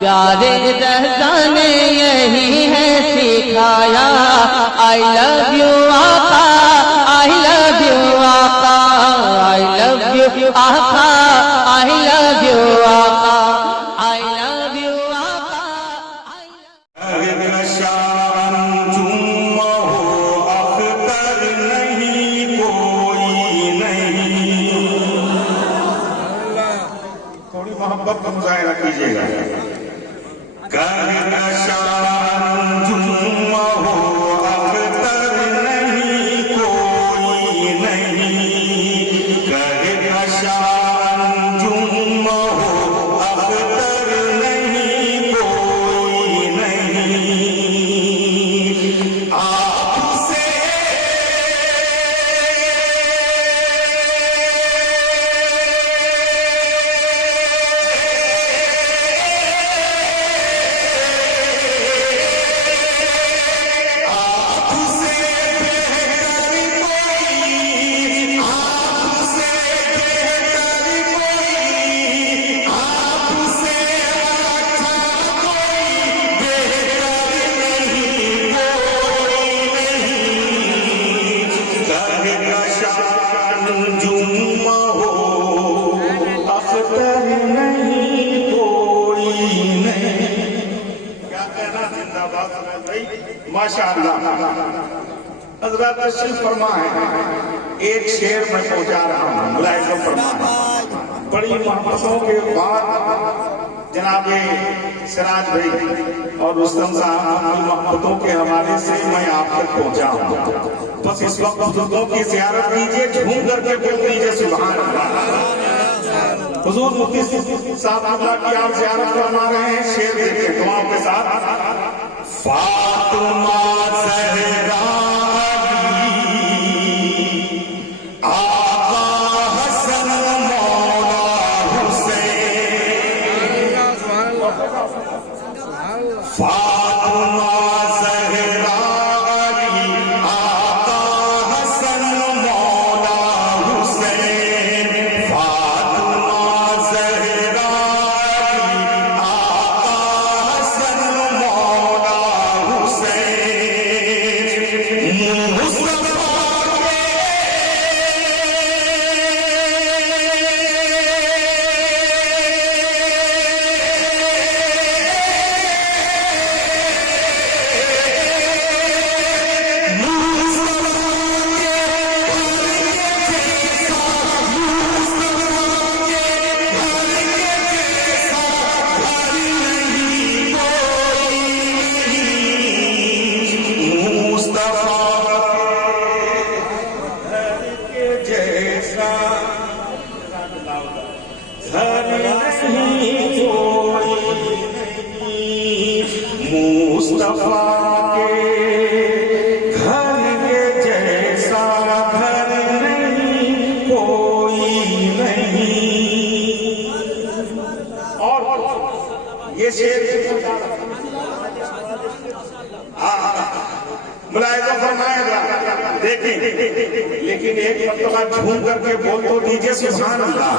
پیارے رضا نے یہی ہے سکھایا، آئی لو یو آقا، آئی لو یو آقا، آئی لو یو آقا، آئی لو یو آقا، آئی لو یو آقا۔ تھوڑی محبت کا مظاہرہ کیجیے گا۔ ماشاءاللہ حضرات تشریف فرما ہے۔ ایک شعر میں پہنچا رہا ہوں، ملاحظہ فرمائیں۔ بڑی محبتوں کے بعد جناب سراج بھائی اور رستم صاحب کی محبتوں کے حوالے سے میں آپ تک پہنچا ہوں۔ بس اس وقت بزرگوں کی زیارت کیجئے، جھوم کر کے بول دیجئے سبحان اللہ۔ حضور مفتی صاحب اللہ کی آپ زیارت فرما رہے ہیں، شعر دیکھیں دعاؤں کے ساتھ۔ فاطمہ زہرا آقا حسن مولا حسین، فاطمہ زہرا آقا حسن مولا حسین، فاطمہ زہرا آقا حسن مولا مصطفیٰ کے گھر کے جیسا گھر نہیں کوئی نہیں۔ اور یہ شعر ملاحظہ فرمائے گا، دیکھیں لیکن ایک مرتبہ جھوم کر کے بول تو دیجئے سبحان اللہ۔